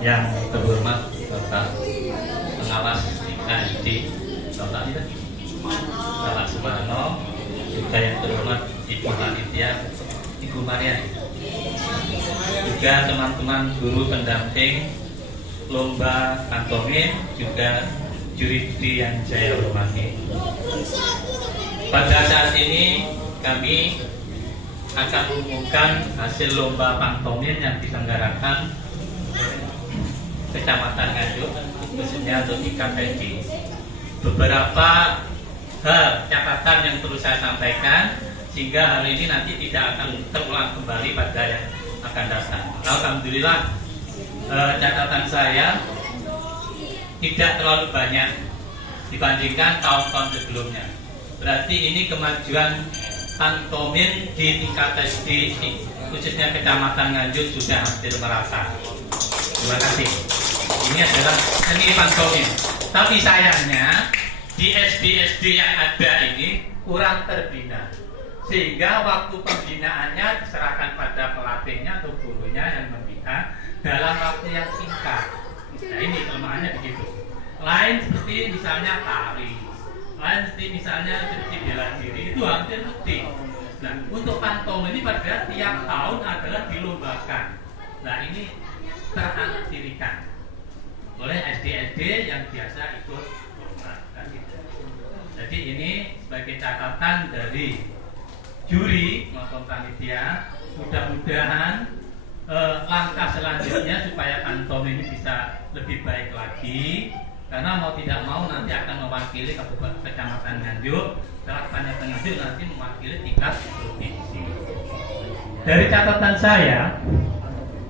Yang terhormat Bapak Pengawas IKID Bapak Sumarno, juga yang terhormat Ibu Panitia Ibu Maria, juga teman-teman guru pendamping lomba pantomim, juga juri yang saya hormati. Pada saat ini kami akan mengumumkan hasil lomba pantomim yang diselenggarakan Kecamatan Nganjuk, khususnya untuk IKPD. Beberapa hal catatan yang perlu saya sampaikan sehingga hal ini nanti tidak akan terulang kembali pada yang akan datang. Alhamdulillah, catatan saya tidak terlalu banyak dibandingkan tahun-tahun sebelumnya. Berarti ini kemajuan pantomim di tingkat SD, khususnya Kecamatan Nganjuk, sudah hampir merata. Terima kasih. Ini adalah seni pantomim. Tapi sayangnya di SD-SD yang ada ini kurang terbina, sehingga waktu pembinaannya diserahkan pada pelatihnya atau gurunya yang membina dalam waktu yang singkat. Nah, ini kelemahannya begitu. Lain seperti misalnya tari, lain seperti misalnya seperti bela diri, itu hampir rutin. Nah, untuk pantomim ini pada tiap tahun adalah dilombakan. Nah, ini teranaktirikan oleh SD-SD yang biasa ikut lomba. Jadi ini sebagai catatan dari juri maupun panitia, mudah-mudahan langkah selanjutnya supaya pantomim ini bisa lebih baik lagi, karena mau tidak mau nanti akan mewakili Kabupaten Kecamatan Nganjuk, Kecamatan Nganjuk nanti mewakili tingkat provinsi. Dari catatan saya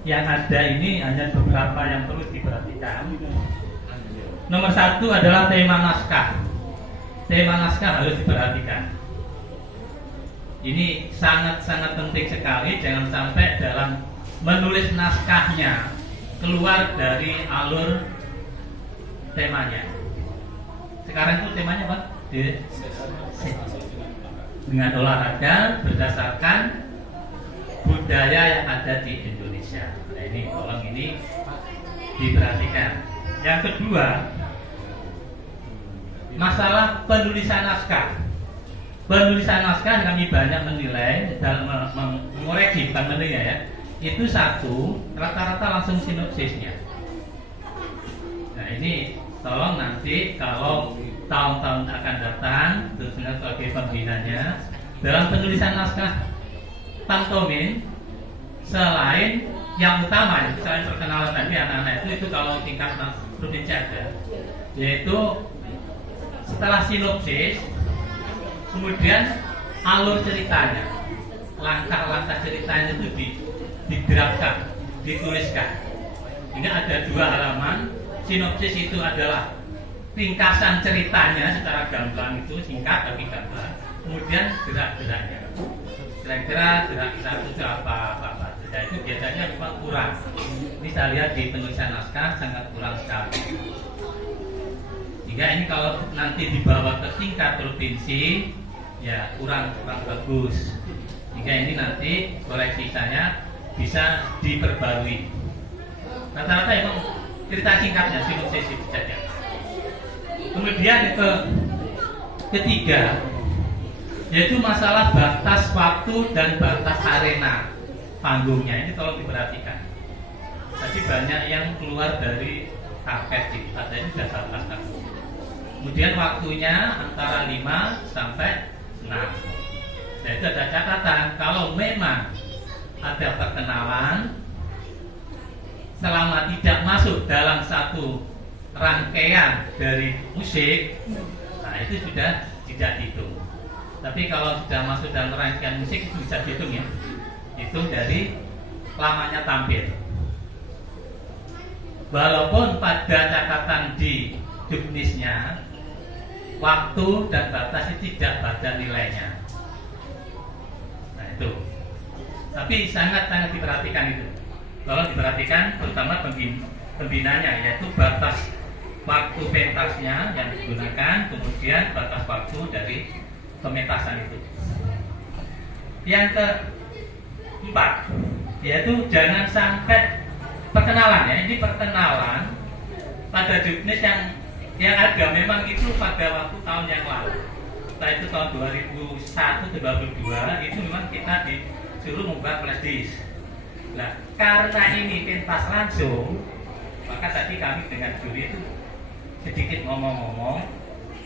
yang ada ini hanya beberapa yang perlu diperhatikan. Nomor 1 adalah tema naskah. Tema naskah harus diperhatikan. Ini sangat-sangat penting sekali. Jangan sampai dalam menulis naskahnya keluar dari alur temanya. Sekarang itu temanya apa? Dengan olahraga berdasarkan budaya yang ada di Indonesia. Nah, ini tolong ini diperhatikan. Yang kedua, masalah penulisan naskah. Penulisan naskah kami banyak menilai dalam mengoreksi, bukan menilai ya. Itu satu, rata-rata langsung sinopsisnya. Nah, ini tolong nanti kalau tahun-tahun akan datang, tentunya sebagai pembinanya, dalam penulisan naskah pantomim, selain yang utama, selain perkenalan tadi anak-anak itu kalau tingkat provinsi ada, yaitu setelah sinopsis, kemudian alur ceritanya, langkah-langkah ceritanya itu didraftkan, dituliskan. Ini ada 2 halaman. Sinopsis itu adalah ringkasan ceritanya secara gamblang, itu singkat tapi gamblang. Kemudian gerak-geraknya. Kira-kira gerak satu apa. Nah, itu biasanya memang kurang. Ini saya lihat di penulisan naskah sangat kurang sekali. Jika ini kalau nanti dibawa ke tingkat provinsi, ya kurang bagus. Jika ini nanti koreksi saya bisa diperbarui. Rata-rata emang cerita singkatnya, sinopsis itu saja. Kemudian ketiga, yaitu masalah batas waktu dan batas arena panggungnya. Ini tolong diperhatikan. Tadi banyak yang keluar dari karpet di tempat ini sudah 11 tahun. Kemudian waktunya antara 5 sampai 6. Nah, itu ada catatan. Kalau memang ada perkenalan, selama tidak masuk dalam satu rangkaian dari musik, nah itu sudah tidak dihitung. Tapi kalau sudah masuk dalam rangkaian musik itu bisa dihitung ya. Hitung dari lamanya tampil. Walaupun pada catatan di juknisnya waktu dan batas itu tidak pada nilainya. Nah itu. Tapi sangat-sangat diperhatikan itu. Kalau diperhatikan terutama pembinanya, yaitu batas waktu pentasnya yang digunakan, kemudian batas waktu dari pementasan itu. Yang keempat, yaitu jangan sampai perkenalan ya, ini perkenalan pada juknis yang ada memang itu pada waktu tahun yang lalu. Setelah itu tahun 2001 2002 itu memang kita disuruh membuat flash disk. Nah, karena ini pentas langsung, maka tadi kami dengan juri itu sedikit ngomong-ngomong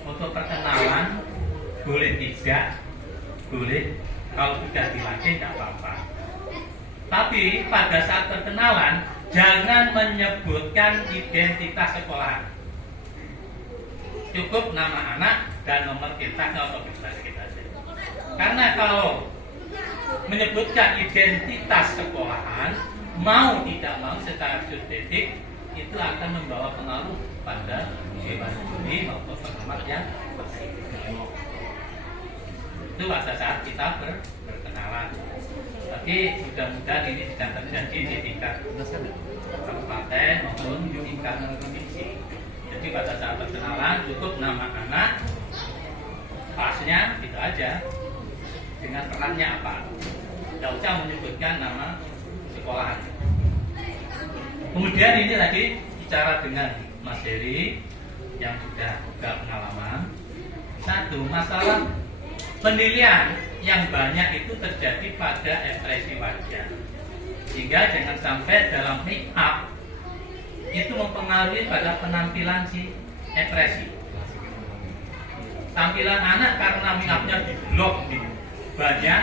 untuk perkenalan, boleh tidak, boleh, kalau sudah dilatih tidak apa-apa. Tapi pada saat perkenalan jangan menyebutkan identitas sekolah. Cukup nama anak dan nomor kita atau kita saja. Karena kalau menyebutkan identitas sekolahan, mau tidak mau secara subjektif itu akan membawa pengaruh pada dewan juri maupun pengamat yang itu pada saat kita berkenalan. Tapi mudah-mudahan ini tidak terjadi di tingkat kabupaten maupun di tingkat provinsi. Jadi pada saat perkenalan cukup nama anak, pasnya itu aja, dengan perannya apa. Tidak usah menyebutkan nama sekolahan. Kemudian ini tadi bicara dengan Mas Heri yang sudah juga pengalaman. Satu, masalah penilaian yang banyak itu terjadi pada ekspresi wajah, sehingga jangan sampai dalam make up itu mempengaruhi pada penampilan si ekspresi. Tampilan anak karena make upnya di blok banyak,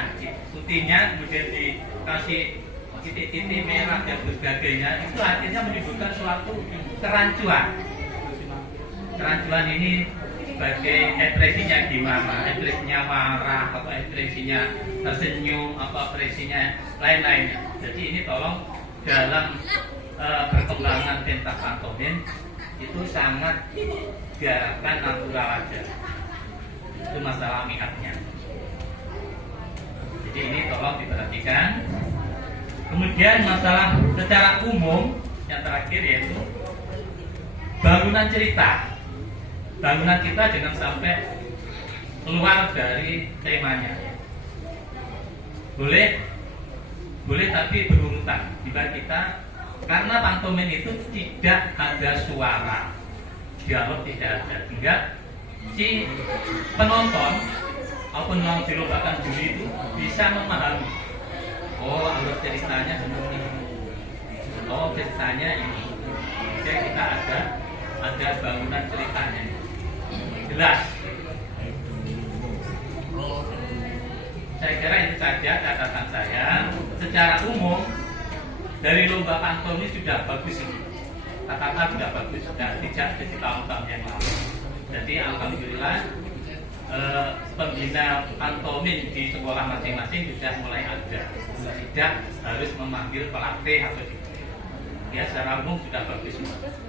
putihnya kemudian dikasih titik-titik merah dan sebagainya, itu artinya menimbulkan suatu kerancuan. Kerancuan ini sebagai ekspresinya gimana, ekspresinya marah atau ekspresinya tersenyum atau ekspresinya lain-lainnya. Jadi ini tolong dalam perkembangan pentas pantomim itu sangat diharapkan natural aja. Itu masalah make-up-nya. Jadi ini tolong diperhatikan. Kemudian masalah secara umum yang terakhir yaitu bangunan cerita. Bangunan kita jangan sampai keluar dari temanya. Boleh tapi berurutan. Jika kita, karena pantomim itu tidak ada suara, dialog tidak ada, sehingga si penonton maupun yang dilombakan juri itu bisa memahami. Oh, alur ceritanya seperti ini. Oh, ceritanya ini. Jadi kita ada bangunan ceritanya. Jelas. Saya kira itu saja catatan saya. Secara umum dari lomba pantomim sudah bagus ini. Kata-kata sudah bagus, sudah tidak seperti tahun-tahun yang lalu. Jadi alhamdulillah pembina pantomim di sekolah masing-masing sudah mulai ada. Tidak harus memanggil pelatih atau ya secara umum sudah bagus.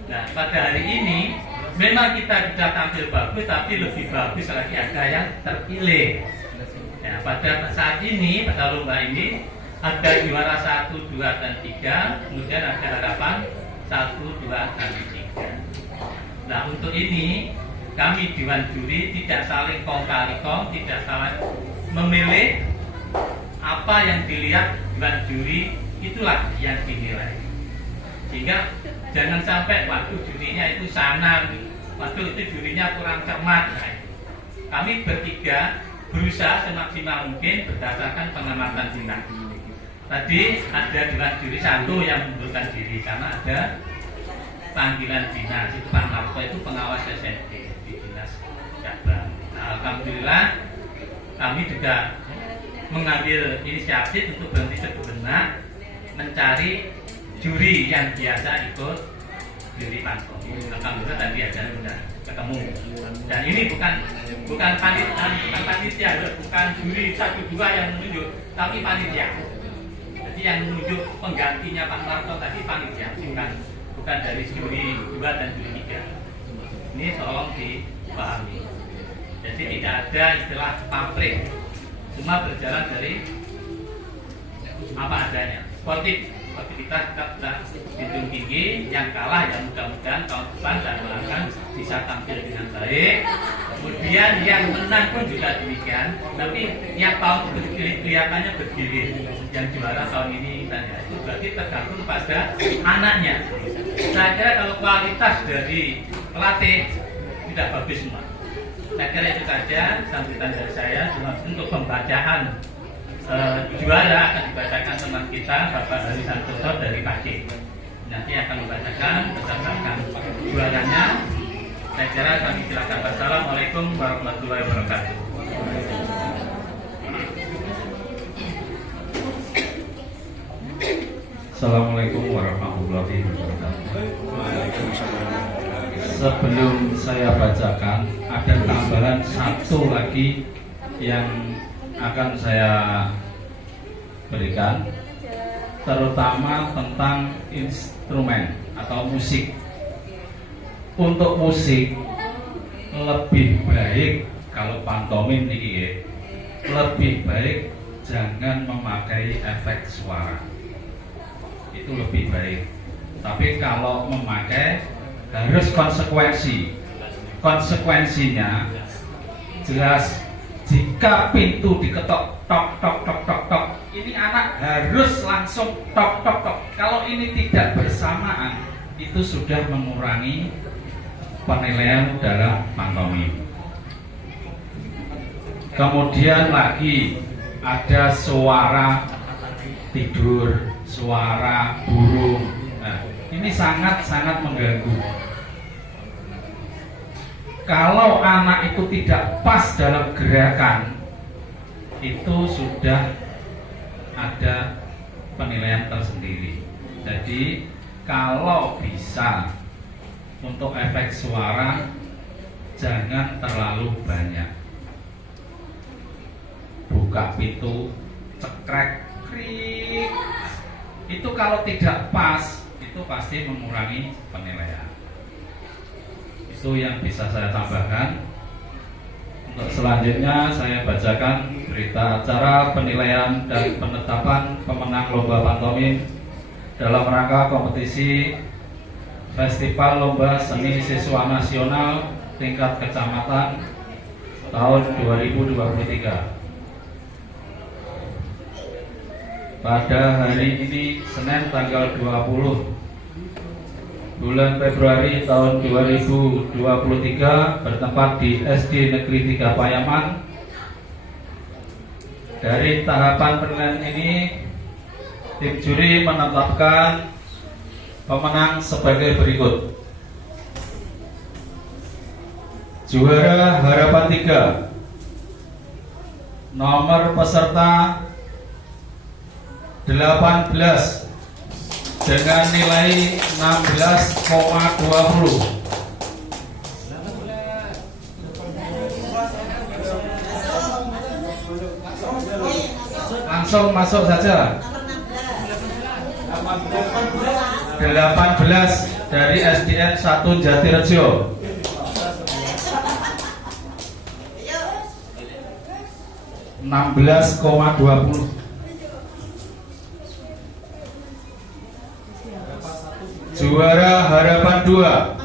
Nah, pada hari ini memang kita sudah tampil bagus, tapi lebih bagus lagi ada yang terpilih. Nah, pada saat ini, pada lomba ini ada juara 1, 2, dan 3, kemudian ada harapan 1, 2, dan 3. Nah, untuk ini kami Dewan Juri tidak saling kong kali kong, tidak saling memilih. Apa yang dilihat Dewan Juri itulah yang dinilai. Sehingga jangan sampai waktu jurinya itu sana, waktu itu jurinya kurang cermat. Nah, kami bertiga berusaha semaksimal mungkin berdasarkan pengamatan kita. Tadi ada Dewan Juri 1 yang mengundurkan diri karena ada panggilan dinas. Itu Pak Marco itu pengawas SMP di dinas cabang. Nah, alhamdulillah kami juga mengambil inisiatif untuk berhenti sejenak mencari juri yang biasa ikut juri pantomim. Alhamdulillah tadi ada sudah ketemu. Dan ini bukan panitia, bukan juri 1, 2 yang menunjuk, tapi panitia. Jadi yang menunjuk penggantinya Pak Marto tadi panitia, bukan dari juri 2 dan juri 3. Ini tolong dipahami. Jadi tidak ada istilah pamflet. Semua berjalan dari apa adanya. Sportivitas tetap junjung tinggi. Yang kalah yang mudah-mudahan tahun depan dan akan bisa tampil dengan baik. Kemudian yang menang pun juga demikian. Tapi yang tahun kelihatannya bergilir. Yang juara tahun ini dan itu berarti tergantung pada anaknya. Saya kira kalau kualitas dari pelatih tidak bagus semua. Saya kira itu saja sambutan dari saya. Untuk pembacaan juara akan dibacakan teman kita Bapak Hari Santoso dari KC. Nanti akan membacakan berdasarkan juaranya. Saya kira kami silakan. Wassalamualaikum warahmatullahi wabarakatuh. Assalamualaikum warahmatullahi wabarakatuh. Sebelum saya bacakan, ada tambahan satu lagi yang akan saya berikan, terutama tentang instrumen atau musik. Untuk musik lebih baik kalau pantomim nih, lebih baik jangan memakai efek suara. Itu lebih baik. Tapi kalau memakai harus konsekuensi. Konsekuensinya jelas. Jika pintu diketok tok tok tok tok tok, ini anak harus langsung tok tok tok. Kalau ini tidak bersamaan, itu sudah mengurangi penilaian dalam pantomim. Kemudian lagi ada suara tidur, suara burung. Nah, ini sangat-sangat mengganggu. Kalau anak itu tidak pas dalam gerakan, itu sudah ada penilaian tersendiri. Jadi kalau bisa untuk efek suara jangan terlalu banyak. Buka pintu, cekrek, krik. Itu kalau tidak pas, itu pasti mengurangi penilaian. Itu yang bisa saya tambahkan. Untuk selanjutnya saya bacakan berita acara penilaian dan penetapan pemenang lomba pantomim dalam rangka kompetisi Festival Lomba Seni Siswa Nasional tingkat kecamatan tahun 2023. Pada hari ini Senin tanggal 20 bulan Februari tahun 2023 bertempat di SD Negeri 3 Payaman. Dari tahapan penilaian ini, tim juri menetapkan pemenang sebagai berikut. Juara Harapan 3, nomor peserta 18 dengan nilai 16,20. Langsung masuk saja. 18 dari SDN 1 Jatirejo. (16,20). Juara Harapan 2,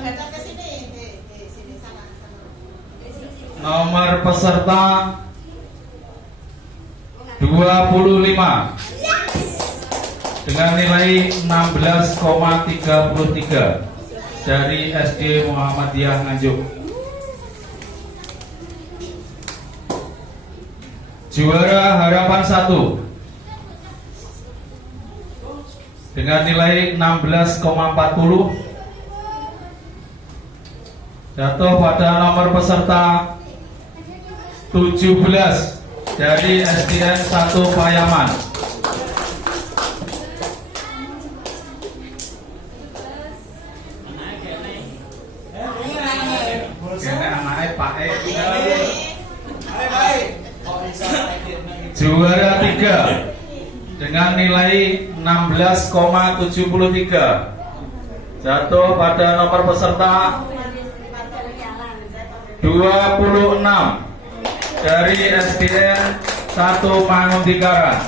nomor peserta 25 dengan nilai 16,33 dari SD Muhammadiyah Nganjuk. Juara Harapan 1 dengan nilai 16,40 jatuh pada nomor peserta 17 dari SDN 1 Payaman. Juara 3 dengan nilai 16,73 jatuh pada nomor peserta 26 dari SDN 1 Manguntikara.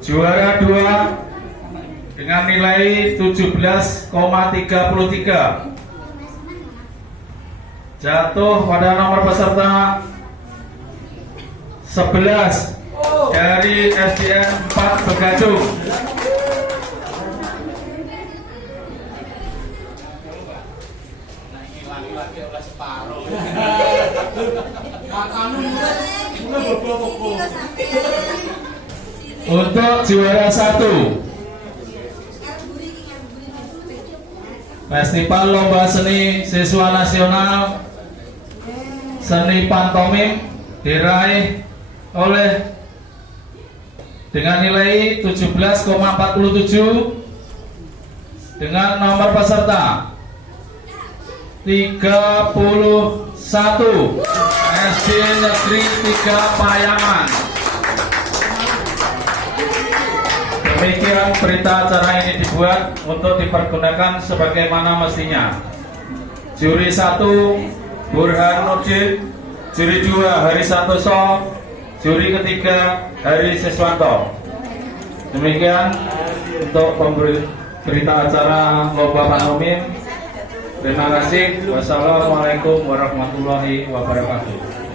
Juara 2 dengan nilai 17,33 jatuh pada nomor peserta 11 dari SDN 4 Begadung. Untuk juara 1 Festival Lomba Seni Siswa Nasional Seni Pantomim diraih oleh dengan nilai 17,47 dengan nomor peserta 31 SD Negeri 3 Payangan. Demikian berita acara ini dibuat untuk dipergunakan sebagaimana mestinya. Juri 1 Burhanuddin, juri 2 Hari Santoso, juri ketiga Hari Siswanto. Demikian untuk pemberi berita acara Lomba Pantomim. Terima kasih. Wassalamualaikum warahmatullahi wabarakatuh.